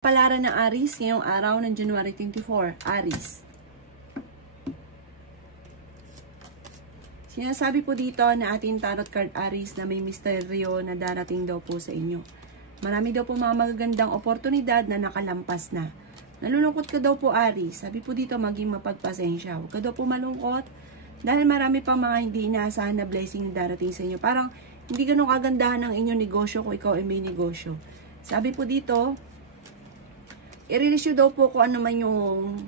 Palaran ng Aries ngayong araw ng January 24, Aries. Sinasabi po dito na ating tarot card Aries na may misteryo na darating daw po sa inyo. Marami daw po mga magagandang oportunidad na nakalampas na. Nalulungkot ka daw po Aries. Sabi po dito maging mapagpasensya. Huwag ka daw po malungkot dahil marami pang mga hindi inaasahan na blessing na darating sa inyo. Parang hindi ganun kagandahan ng inyong negosyo kung ikaw ay may negosyo. Sabi po dito, i-release nyo daw po kung ano man yung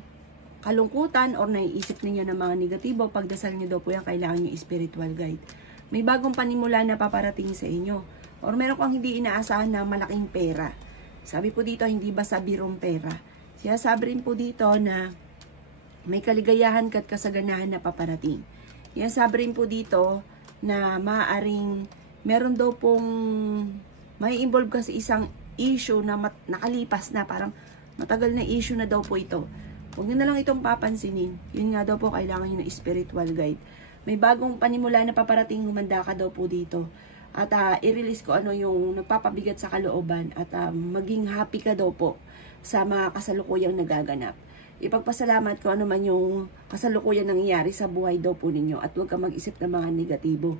kalungkutan or naiisip ninyo ng mga negatibo. Pagdasal nyo daw po yan, kailangan nyo spiritual guide. May bagong panimula na paparating sa inyo. Or meron kang hindi inaasahan na malaking pera. Sabi po dito, hindi basta birong pera. Sabi rin po dito na may kaligayahan at kasaganahan na paparating. Sabi rin po dito na maaaring meron daw pong may involve kasi isang issue na nakalipas na, parang matagal na issue na daw po ito. Huwag nyo na lang itong papansinin. Yun nga daw po, kailangan nyo ng spiritual guide. May bagong panimula na paparating, humanda ka daw po dito. At i-release ko ano yung nagpapabigat sa kalooban. At maging happy ka daw po sa mga kasalukuyang nagaganap. Ipagpasalamat ko ano man yung kasalukuyang nangyayari sa buhay daw po ninyo. At huwag ka mag-isip ng mga negatibo.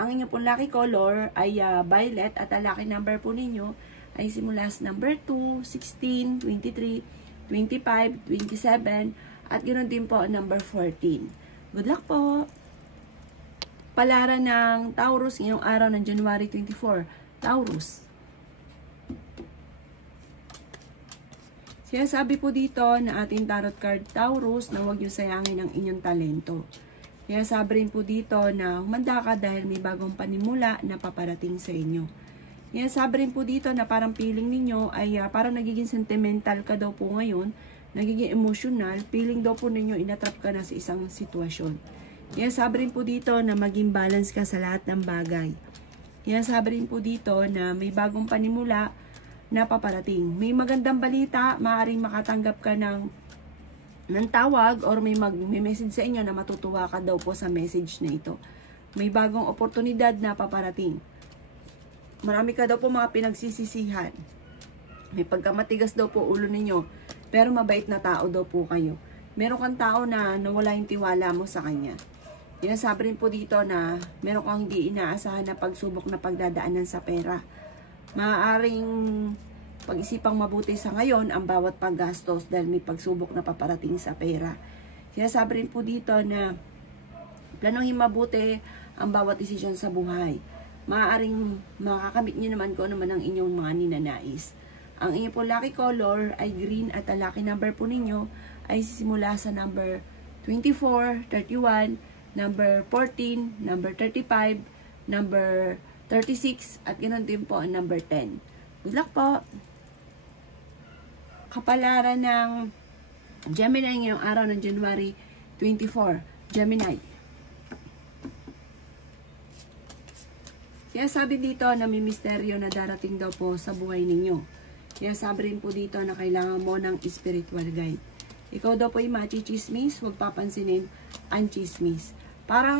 Ang inyo pong lucky color ay violet. At ang lucky number po ninyo ay simula sa number 2, 16, 23, 25, 27, at ganoon din po number 14. Good luck po! Palaran ng Taurus ngayong araw ng January 24. Taurus. Sinasabi po dito na ating tarot card Taurus na huwag niyo sayangin ang inyong talento. Sinasabi rin po dito na humanda ka dahil may bagong panimula na paparating sa inyo. Sabi rin po dito na parang feeling ninyo ay parang nagiging sentimental ka daw po ngayon, nagiging emotional, feeling daw po ninyo inatrap ka na sa isang sitwasyon. Sabi rin po dito na maging balance ka sa lahat ng bagay. Sabi rin po dito na may bagong panimula na paparating. May magandang balita, maaaring makatanggap ka ng tawag or may message sa inyo na matutuwa ka daw po sa message na ito. May bagong oportunidad na paparating. Marami ka daw po mga pinagsisisihan. May pagkamatigas daw po ulo ninyo. Pero mabait na tao daw po kayo. Meron kang tao na nawala yung tiwala mo sa kanya. Sabi rin po dito na meron kang hindi inaasahan na pagsubok na pagdadaanan sa pera. Maaaring pag-isipang mabuti sa ngayon ang bawat paggastos dahil may pagsubok na paparating sa pera. Sabi rin po dito na planuhin mabuti ang bawat desisyon sa buhay. Maaaring makakamit nyo naman kung ano man ang inyong mga ninanais. Ang inyong po lucky color ay green at ang lucky number po ninyo ay sisimula sa number 24, 31, number 14, number 35, number 36, at ganoon din po ang number 10. Good luck po! Kapalaran ng Gemini ngayong araw ng January 24. Gemini. Sabi dito na may misteryo na darating daw po sa buhay ninyo. Sabi rin po dito na kailangan mo ng spiritual guide. Ikaw daw po ay machichismis, huwag papansinin ang chismis. Parang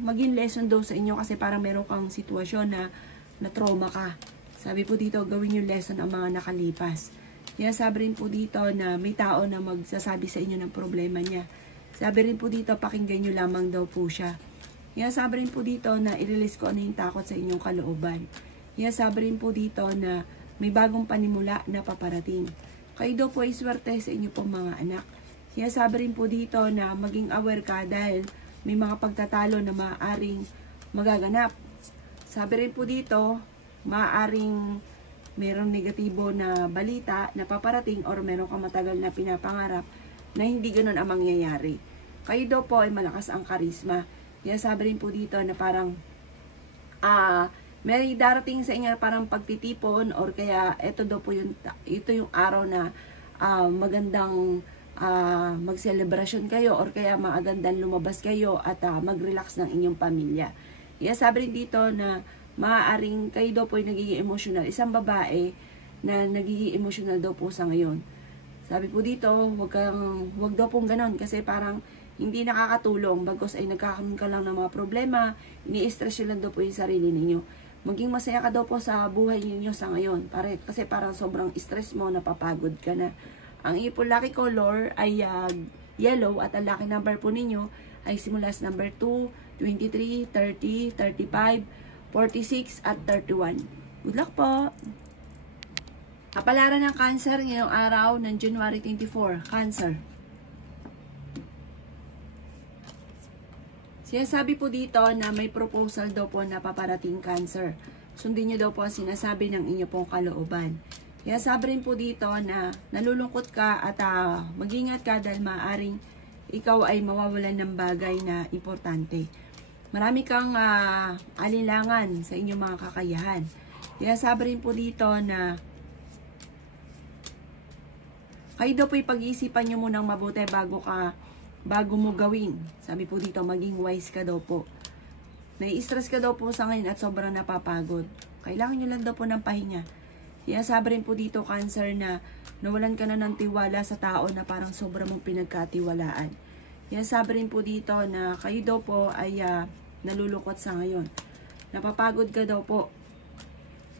maging lesson daw sa inyo kasi parang meron kang sitwasyon na trauma ka. Sabi po dito, gawin yung lesson ang mga nakalipas. Sabi rin po dito na may tao na magsasabi sa inyo ng problema niya. Sabi rin po dito, pakinggan nyo lamang daw po siya. Sabi rin po dito na i-release ko ano yung takot sa inyong kalooban. Sabi rin po dito na may bagong panimula na paparating. Kayo daw po ay swerte sa inyo pong mga anak. Sabi rin po dito na maging aware ka dahil may mga pagtatalo na maaaring magaganap. Sabi rin po dito, maaaring mayroong negatibo na balita na paparating or meron kang matagal na pinapangarap na hindi ganun ang mangyayari. Kayo daw po ay malakas ang karisma. Sabi rin po dito na parang may darating sa inyo parang pagtitipon or kaya ito daw po ito yung araw na magandang magselebrasyon kayo or kaya magandang lumabas kayo at mag-relax ng inyong pamilya. Sabi rin dito na maaaring kayo daw po ay nagiging emotional. Isang babae na nagiging emotional daw po sa ngayon. Sabi po dito, wag daw pong ganon kasi parang hindi nakakatulong, bagos ay nagkakaroon ka lang ng mga problema, ini-stress nyo lang daw po yung sarili ninyo. Maging masaya ka daw po sa buhay ninyo sa ngayon. Kasi parang sobrang stress mo, napapagod ka na. Ang inyo po lucky color ay yellow at ang lucky number po ninyo ay simula sa number 2, 23, 30, 35, 46 at 31. Good luck po! Kapalaran ng Cancer ngayong araw ng January 24. Cancer. Sinasabi po dito na may proposal daw po na paparating Cancer. Sundin nyo daw po ang sinasabi ng inyo pong kalooban. Sinasabi rin po dito na nalulungkot ka at mag-ingat ka dahil maaaring ikaw ay mawawalan ng bagay na importante. Marami kang alinlangan sa inyong mga kakayahan. Sinasabi rin po dito na kayo daw po pag-iisipan nyo munang mabuti bago mo gawin. Sabi po dito, maging wise ka daw po. Nai-stress ka daw po sa ngayon at sobrang napapagod. Kailangan nyo lang daw po ng pahinga. Sabi rin po dito, Cancer, na nawalan ka na ng tiwala sa tao na parang sobrang mong pinagkatiwalaan. Sabi rin po dito na kayo daw po ay nalulungkot sa ngayon. Napapagod ka daw po.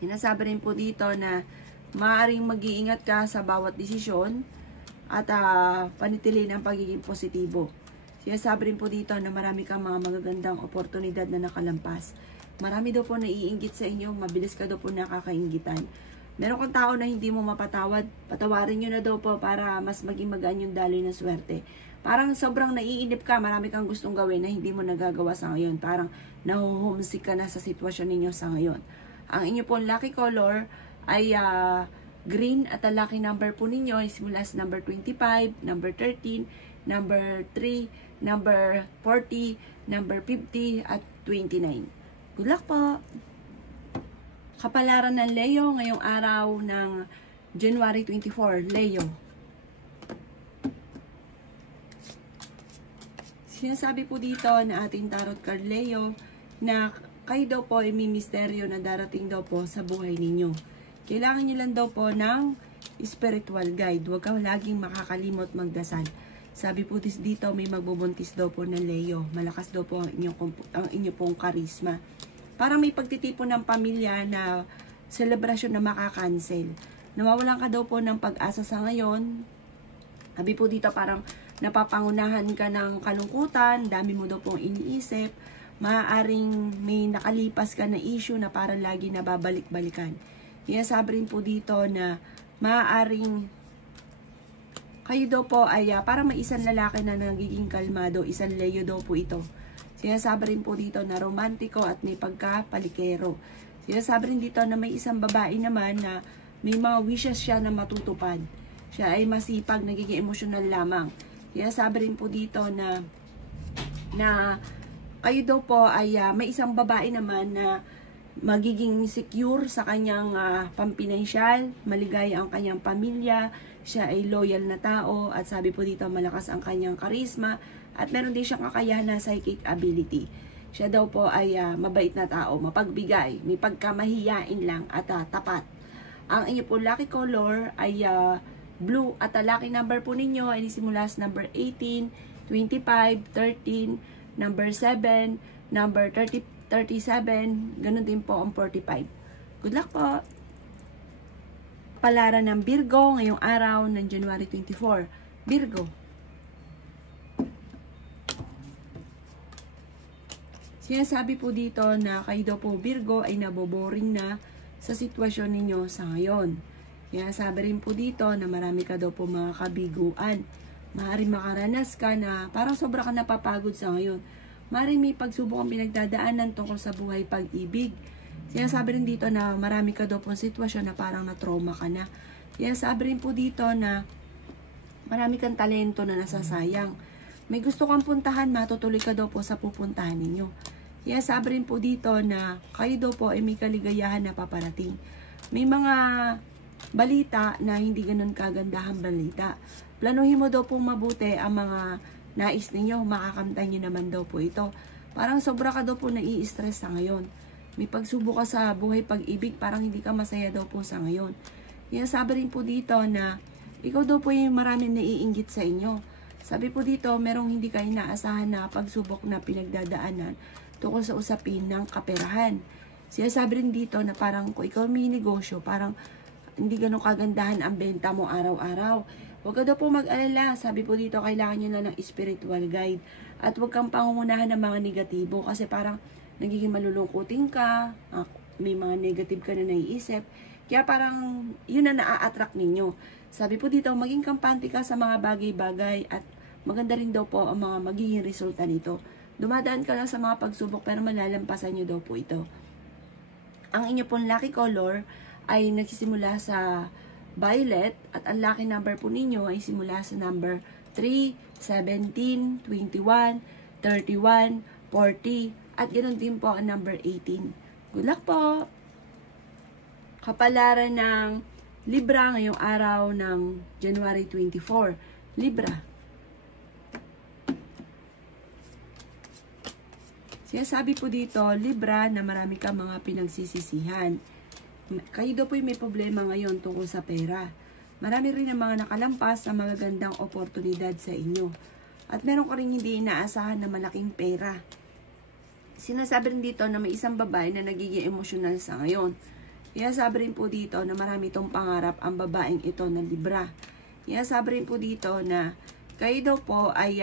Sinasabi rin po dito na maaaring mag-iingat ka sa bawat desisyon at panitiliin ang pagiging positibo. Sinasabi rin po dito na marami kang mga magagandang oportunidad na nakalampas. Marami daw po naiinggit sa inyo, mabilis ka daw po nakakainggitan. Meron kang tao na hindi mo mapatawad, patawarin nyo na daw po para mas maging magaan yung daloy ng swerte. Parang sobrang naiinip ka, marami kang gustong gawin na hindi mo nagagawa sa ngayon. Parang nahuhumsik ka na sa sitwasyon ninyo sa ngayon. Ang inyo pong lucky color ay green at ang lucky number po ninyo ay simula sa number 25, number 13, number 3, number 40, number 50 at 29. Good luck po! Kapalaran ng Leo ngayong araw ng January 24. Leo. Sinasabi po dito na ating tarot card Leo na kayo daw po ay may misteryo na darating daw po sa buhay ninyo. Kailangan nyo lang daw po ng spiritual guide. Huwag ka laging makakalimot magdasal. Sabi po dito, may magbubuntis daw po ng Leo. Malakas daw po ang inyo pong karisma. Parang may pagtitipon ng pamilya na selebrasyon na makakancel. Nawawalan ka daw po ng pag-asa sa ngayon. Sabi po dito, parang napapangunahan ka ng kalungkutan. Dami mo daw pong iniisip. Maaaring may nakalipas ka na issue na parang lagi nababalik-balikan. Sabi rin po dito na maaaring kayo daw po ay parang may isang lalaki na nagiging kalmado, isang Leo daw po ito. Sinasabi rin po dito na romantiko at may pagkapalikero. Sinasabi rin dito na may isang babae naman na may mga wishes siya na matutupad. Siya ay masipag, nagiging emosyonal lamang. Sinasabi rin po dito na kayo daw po ay may isang babae naman na magiging secure sa kanyang pampinansyal, maligaya ang kanyang pamilya, siya ay loyal na tao, at sabi po dito malakas ang kanyang karisma, at meron din siyang kakayahan na psychic ability. Siya daw po ay mabait na tao, mapagbigay, may pagkamahiyain lang at tapat. Ang inyo po lucky color ay blue at ang lucky number po ninyo ay simula sa number 18, 25, 13, number 7, number 37, ganun din po ang 45. Good luck po! Palaran ng Virgo ngayong araw ng January 24. Virgo. Sinasabi po dito na kayo daw po Virgo ay naboboring na sa sitwasyon ninyo sa ngayon. Sinasabi rin po dito na marami ka daw po mga kabiguan. Maaaring makaranas ka na parang sobra ka napapagod sa ngayon. Maaaring may pagsubok ang pinagdadaanan tungkol sa buhay pag-ibig. Sinasabi rin dito na marami ka daw pong sitwasyon na parang na-trauma ka na. Sinasabi rin po dito na marami kang talento na nasasayang. May gusto kang puntahan, matutuloy ka daw po sa pupuntahan ninyo. Sinasabi rin po dito na kayo daw po ay may kaligayahan na paparating. May mga balita na hindi ganun kagandahang balita. Planuhin mo daw pong mabuti ang mga nais ninyo, makakamtan nyo naman daw po ito. Parang sobra ka daw po nai-stress sa ngayon. May pagsubok ka sa buhay pag-ibig, parang hindi ka masaya daw po sa ngayon. Sabi rin po dito na ikaw daw po yung maraming naiinggit sa inyo. Sabi po dito, merong hindi kayo inaasahan na pagsubok na pinagdadaanan tungkol sa usapin ng kaperahan. Sinasabi rin dito na parang kung ikaw may negosyo, parang hindi ganun kagandahan ang benta mo araw-araw. Huwag ka daw po mag-alala. Sabi po dito, kailangan nyo na ng spiritual guide. At huwag kang pangungunahan ng mga negatibo kasi parang nagiging malulungkutin ka, may mga negative ka na naiisip. Kaya parang yun na naa-attract ninyo. Sabi po dito, maging kampante ka sa mga bagay-bagay at maganda rin daw po ang mga magiging resulta nito. Dumadaan ka lang sa mga pagsubok pero malalampasan nyo daw po ito. Ang inyo pong lucky color ay nagsisimula sa violet at ang lucky number po ninyo ay simula sa number 3, 17, 21, 31, 40 at ganoon din po ang number 18. Good luck po! Kapalaran ng Libra ngayong araw ng January 24. Libra. Sinasabi po dito, Libra, na marami ka mga pinagsisisihan. Kayo daw po may problema ngayon tungkol sa pera. Marami rin ang mga nakalampas na magagandang oportunidad sa inyo. At meron ka rin hindi inaasahan na malaking pera. Sinasabi rin dito na may isang babae na nagiging emosyonal sa ngayon. Sinasabi rin po dito na marami itong pangarap ang babaeng ito na Libra. Sinasabi rin po dito na kayo daw po ay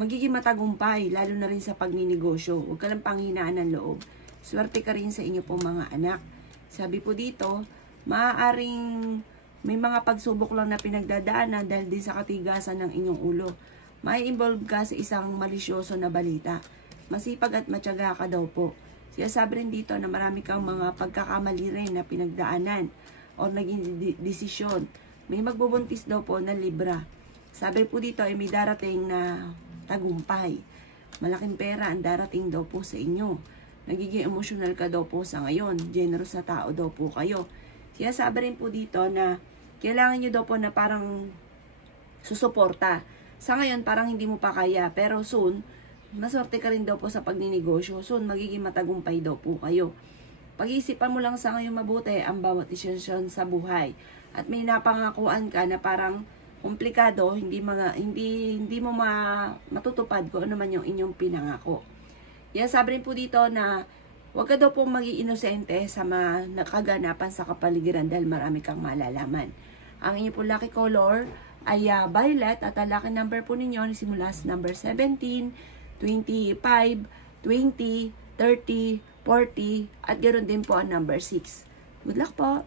magiging matagumpay, lalo na rin sa pagninegosyo. Huwag ka lang panghinaan ng loob. Swerte ka rin sa inyo pong mga anak. Sabi po dito, maaaring may mga pagsubok lang na pinagdadaanan dahil din sa katigasan ng inyong ulo. May involve ka sa isang malisyoso na balita. Masipag at matyaga ka daw po. Sinasabi rin dito na marami kang mga pagkakamali rin na pinagdaanan o naging desisyon. May magbubuntis daw po na Libra. Sabi po dito ay may darating na tagumpay. Malaking pera ang darating daw po sa inyo. Nagiging emosyonal ka daw po sa ngayon. Generous na tao daw po kayo. Sinasabi rin po dito na kailangan nyo daw po na parang susuporta. Sa ngayon parang hindi mo pa kaya pero soon maswerte ka rin daw po sa pagninegosyo. Soon, magiging matagumpay daw po kayo. Pag-iisipan mo lang sa ngayon mabuti ang bawat desisyon sa buhay. At may napangakuan ka na parang komplikado, hindi mo matutupad kung ano man yung inyong pinangako. Yan, sabi rin po dito na huwag ka daw pong maging inosente sa mga nakaganapan sa kapaligiran dahil marami kang malalaman. Ang inyong po lucky color ay violet at ang lucky number po ninyo simula sa number 17, 25, 20, 30, 40, at ganoon din po ang number 6. Good luck po!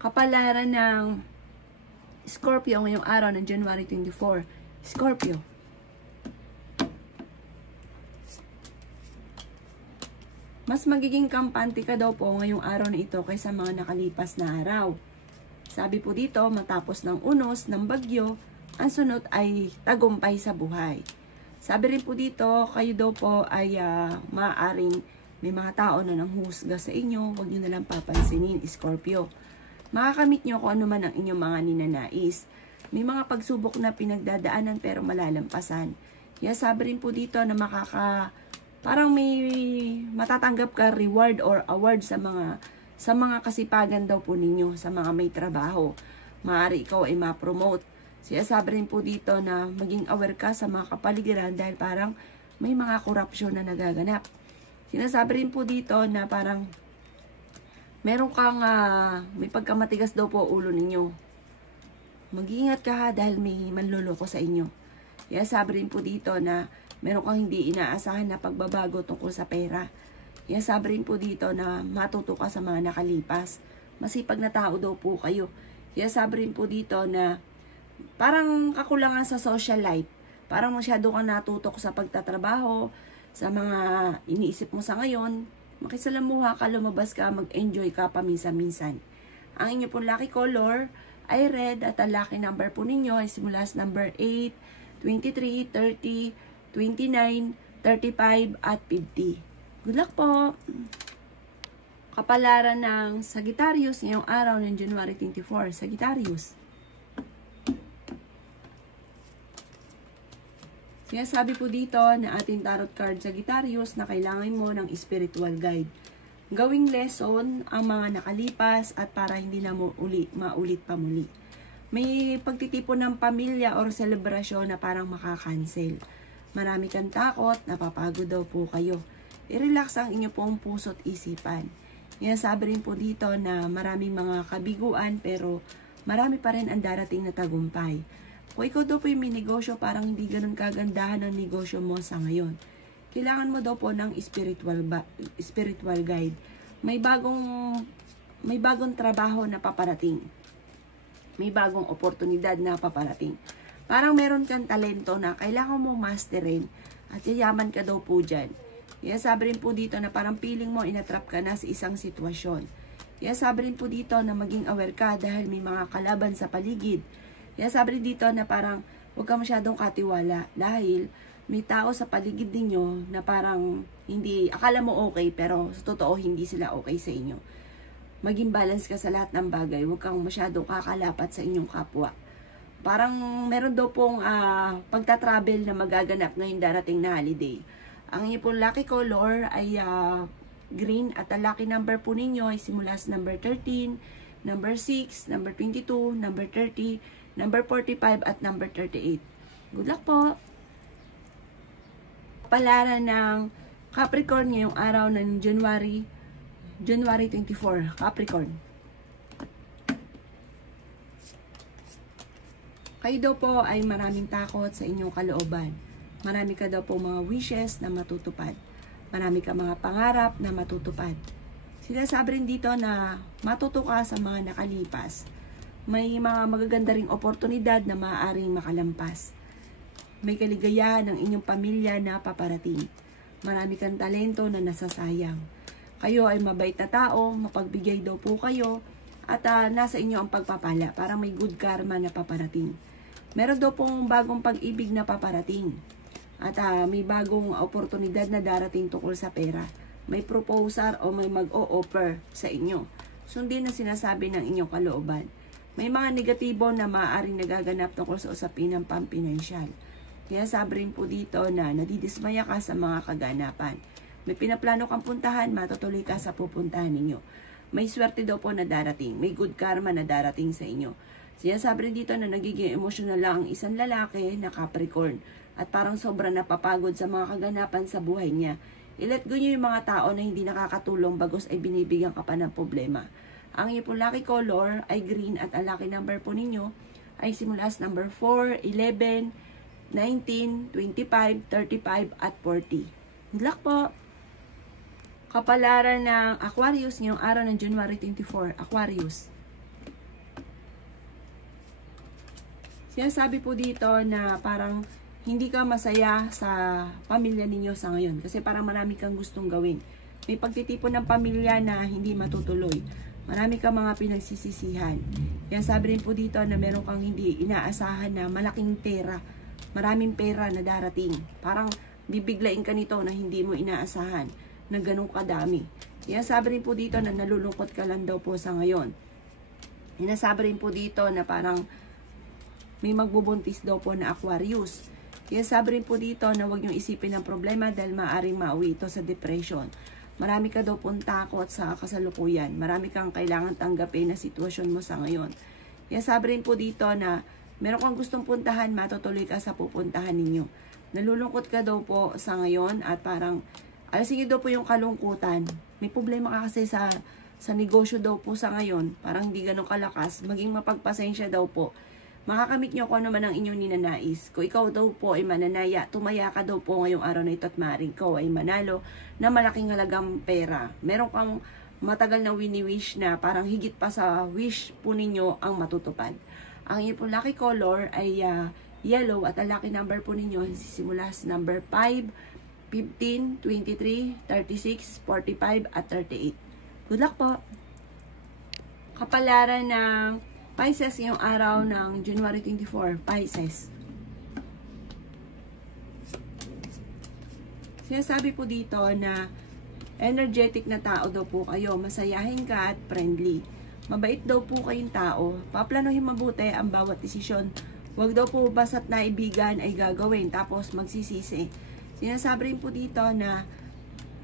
Kapalaran ng Scorpio ngayong araw ng January 24. Scorpio. Mas magiging kampante ka daw po ngayong araw na ito kaysa mga nakalipas na araw. Sabi po dito, matapos ng unos ng bagyo, ang sunod ay tagumpay sa buhay. Sabi rin po dito, kayo daw po ay maaaring may mga tao na nanghusga sa inyo. Huwag nyo nalang papansinin, Scorpio. Makakamit nyo kung ano man ang inyong mga ninanais. May mga pagsubok na pinagdadaanan pero malalampasan. Kaya sabi rin po dito na parang may matatanggap ka reward or award sa mga kasipagan daw po ninyo, sa mga may trabaho. Maaari ikaw ay ma-promote. Sinasabi rin po dito na maging aware ka sa mga kapaligiran dahil parang may mga korupsyon na nagaganap. Sinasabi rin po dito na parang meron kang may pagkamatigas daw po ulo ninyo. Mag-iingat ka dahil may manloloko sa inyo. Sinasabi rin po dito na meron kang hindi inaasahan na pagbabago tungkol sa pera. Sinasabi rin po dito na matuto ka sa mga nakalipas. Masipag na tao daw po kayo. Sinasabi rin po dito na parang kakulangan sa social life. Parang masyado kang natutok sa pagtatrabaho, sa mga iniisip mo sa ngayon. Makisalamuha ka, lumabas ka, mag-enjoy ka paminsan-minsan. Ang inyo pong lucky color ay red at ang lucky number po ninyo ay simula sa number 8, 23, 30, 29, 35, at 50. Good luck po! Kapalaran ng Sagittarius ngayong araw ng January 24. Sagittarius. Sinasabi po dito na ating tarot card Sagittarius na kailangan mo ng spiritual guide. Gawing lesson ang mga nakalipas at para hindi na maulit pa muli. May pagtitipon ng pamilya or selebrasyon na parang makakancel. Marami kang takot, napapagod daw po kayo. I-relax ang inyo pong puso at isipan. Yan, sabi rin po dito na maraming mga kabiguan pero marami pa rin ang darating na tagumpay. Kung ikaw daw po yung may negosyo, parang hindi ganun kagandahan ang negosyo mo sa ngayon. Kailangan mo daw po ng spiritual guide. May bagong trabaho na paparating. May bagong oportunidad na paparating. Parang meron kang talento na kailangan mo masterin at yayaman ka daw po dyan. Kaya sabi rin po dito na parang feeling mo inatrap ka na sa isang sitwasyon. Kaya sabi rin po dito na maging aware ka dahil may mga kalaban sa paligid. Kaya sabi rin dito na parang huwag ka masyadong katiwala dahil may tao sa paligid ninyo na parang hindi, akala mo okay pero sa totoo hindi sila okay sa inyo. Maging balance ka sa lahat ng bagay. Huwag kang masyadong kakalapat sa inyong kapwa. Parang meron daw pong pagta-travel na magaganap ngayong darating na holiday. Ang inyong pong lucky color ay green at ang lucky number po ninyo ay simula sa number 13, number 6, number 22, number 30, number 45 at number 38. Good luck po! Palaran ng Capricorn ngayong araw ng January 24, Capricorn. Kayo daw po ay maraming takot sa inyong kalooban. Marami ka daw po mga wishes na matutupad. Marami ka mga pangarap na matutupad. Sinasabi rin dito na matuto ka sa mga nakalipas. May mga magaganda ring oportunidad na maaaring makalampas. May kaligayahan ng inyong pamilya na paparating. Marami kang talento na nasasayang. Kayo ay mabait na tao, mapagbigay daw po kayo, at nasa inyo ang pagpapala para may good karma na paparating. Meron daw pong bagong pag-ibig na paparating. At may bagong oportunidad na darating tungkol sa pera. May proposal o may mag-o-offer sa inyo. Sundin ang sinasabi ng inyong kalooban. May mga negatibo na maaaring nagaganap tungkol sa usapin ng pampinansyal. Kaya sabi rin po dito na nadidismaya ka sa mga kaganapan. May pinaplano kang puntahan, matutuloy ka sa pupuntahan ninyo. May swerte daw po na darating. May good karma na darating sa inyo. Sinasabi rin dito na nagiging emotional lang ang isang lalaki na Capricorn. At parang sobrang napapagod sa mga kaganapan sa buhay niya. I-let go nyo yung mga tao na hindi nakakatulong bagos ay binibigyan ka pa ng problema. Ang inyong lucky color ay green at ang lucky number po ninyo ay simula sa number 4, 11, 19, 25, 35 at 40. Good luck po! Kapalaran ng Aquarius ngayong araw ng January 24. Aquarius. Sinasabi po dito na parang hindi ka masaya sa pamilya ninyo sa ngayon. Kasi parang marami kang gustong gawin. May pagtitipon ng pamilya na hindi matutuloy. Marami kang mga pinagsisisihan. Kaya sabi rin po dito na meron kang hindi inaasahan na malaking pera. Maraming pera na darating. Parang bibiglain ka nito na hindi mo inaasahan na ganun kadami. Kaya sabi rin po dito na nalulungkot ka lang daw po sa ngayon. Sinasabi rin po dito na parang may magbubuntis daw po na Aquarius. Kaya sabi rin po dito na huwag niyong isipin ang problema dahil maaaring mauwi ito sa depression. Marami ka daw pong takot sa kasalukuyan. Marami kang kailangan tanggapin na sitwasyon mo sa ngayon. Kaya sabi rin po dito na meron kang gustong puntahan, matutuloy ka sa pupuntahan ninyo. Nalulungkot ka daw po sa ngayon at parang alisin niyo daw po yung kalungkutan. May problema ka kasi sa negosyo daw po sa ngayon. Parang hindi ganun kalakas. Maging mapagpasensya daw po. Makakamit niyo kung ano man ang inyong ninanais. Kung ikaw daw po ay mananaya, tumaya ka daw po ngayong araw na ito at maaaring ikaw ay manalo na malaking halagang pera. Meron kang matagal na wini-wish na parang higit pa sa wish po ninyo ang matutupad. Ang inyong po lucky color ay yellow at ang lucky number po ninyo ay simula sa number 5, 15, 23, 36, 45, at 38. Good luck po! Kapalaran ng Pisces ngayong araw ng January 24, Pisces. Sinasabi po dito na energetic na tao daw po kayo. Masayahin ka at friendly. Mabait daw po kayong tao. Paplanuhin mabuti ang bawat desisyon. Huwag daw po basta't naibigan ay gagawin tapos magsisisi. Sinasabi rin po dito na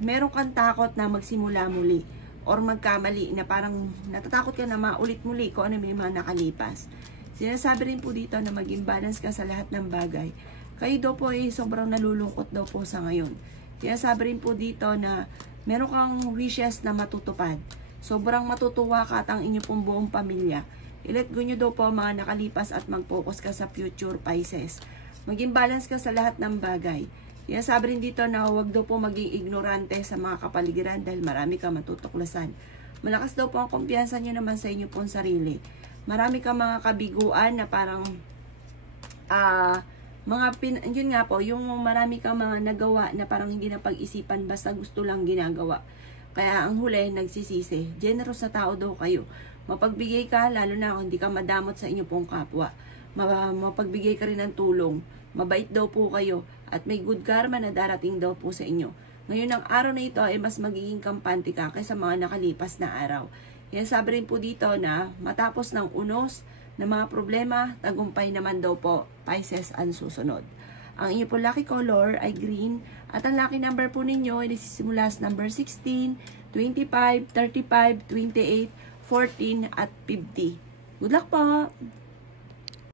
meron kang takot na magsimula muli or magkamali na parang natatakot ka na maulit muli kung ano may mga nakalipas. Sinasabi rin po dito na maging balance ka sa lahat ng bagay. Kayo daw po ay sobrang nalulungkot daw po sa ngayon. Kaya sabi rin po dito na meron kang wishes na matutupad. Sobrang matutuwa ka at ang inyo pong buong pamilya. I-let go nyo daw po mga nakalipas at mag-focus ka sa future, Pisces. Maging balance ka sa lahat ng bagay. Kaya sabi rin dito na huwag daw po maging ignorante sa mga kapaligiran dahil marami kang matutuklasan. Malakas daw po ang kumpiyansa nyo naman sa inyo pong sarili. Marami kang mga kabiguan na parang yun nga po, yung marami kang mga nagawa na parang hindi na pag-isipan basta gusto lang ginagawa. Kaya ang huli, nagsisisi. Generous na tao daw kayo. Mapagbigay ka, lalo na kung hindi ka madamot sa inyo pong kapwa. Mapagbigay ka rin ng tulong. Mabait daw po kayo. At may good karma na darating daw po sa inyo. Ngayon ang araw na ito ay mas magiging kampante ka kaysa mga nakalipas na araw. Yan sabi rin po dito na matapos ng unos na mga problema, tagumpay naman daw po, Pisces ang susunod. Ang inyo po lucky color ay green at ang lucky number po ninyo ay nagsisimula sa number 16, 25, 35, 28, 14 at 50. Good luck po!